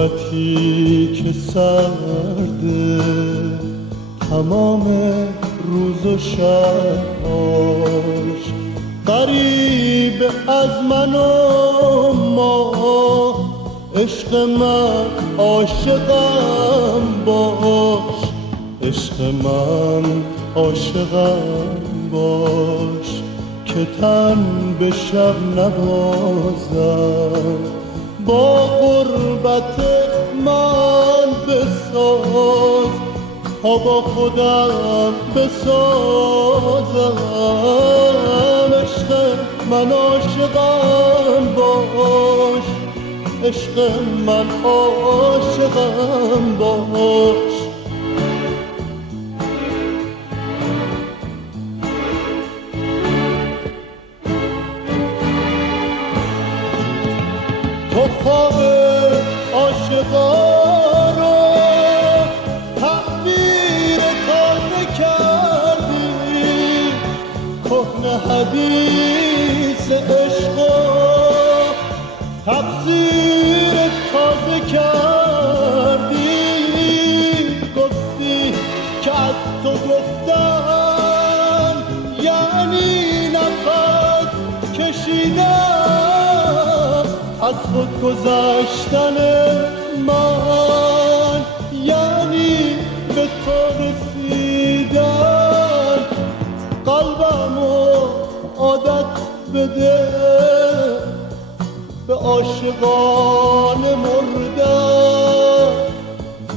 غربتی که سرده تمام روز و شباش، غریب از من و ما، عشق من عاشقم باش، عشق من عاشقم باش، که تن به شب نبازم، با غربت من بساز تا با خودم بسازم. عشق من عاشقم باش، عشق من عاشقم باش. تو خواب عاشقان رو تعبیر تازه کردی، کهنه حدیث عشق رو تفسیر تازه کردی. گفتی که از تو گفتم یعنی نفس کشیدم، از خود گذشتن من یعنی به تو رسیدن. قلبمو عادت بده به عاشقان مردن،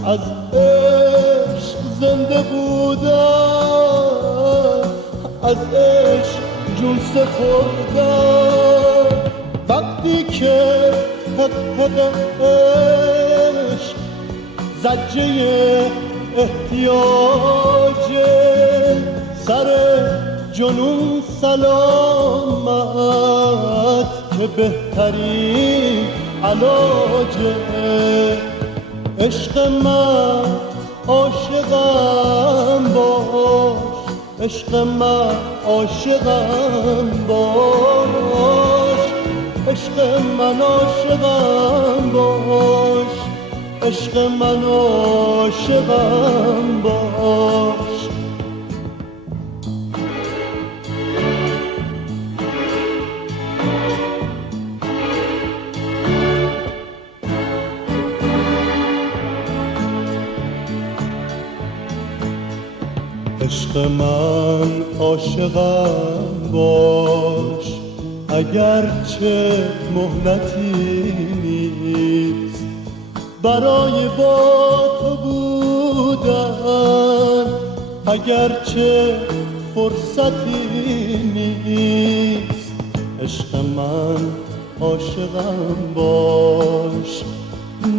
از عشق زنده بودن، از عشق جون سپردن. وقتی که حق عشق زجه احتیاج، سر جنون سلامت که بهترین علاجه. عشق من عاشقم باش، عشق من عاشقم باش، عشق من عاشقم باش، عشق من عاشقم باش. عشق من عاشقم باش، اگرچه مهلتی نیست برای با تو بودن، اگرچه فرصتی نیست. عشق من عاشقم باش،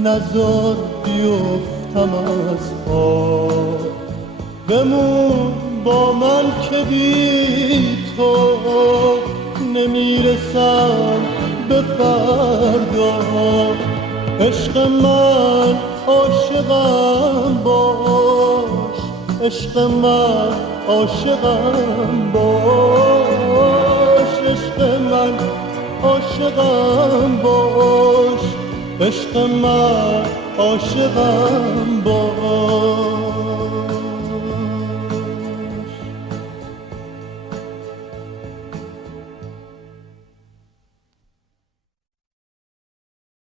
نذار بیفتم از پا، بمون با من که بی تو نمیرسم به فردا. عشق من عاشقم باش، عشق من عاشقم باش، عشق من عاشقم باش، عشق من عاشقم باش.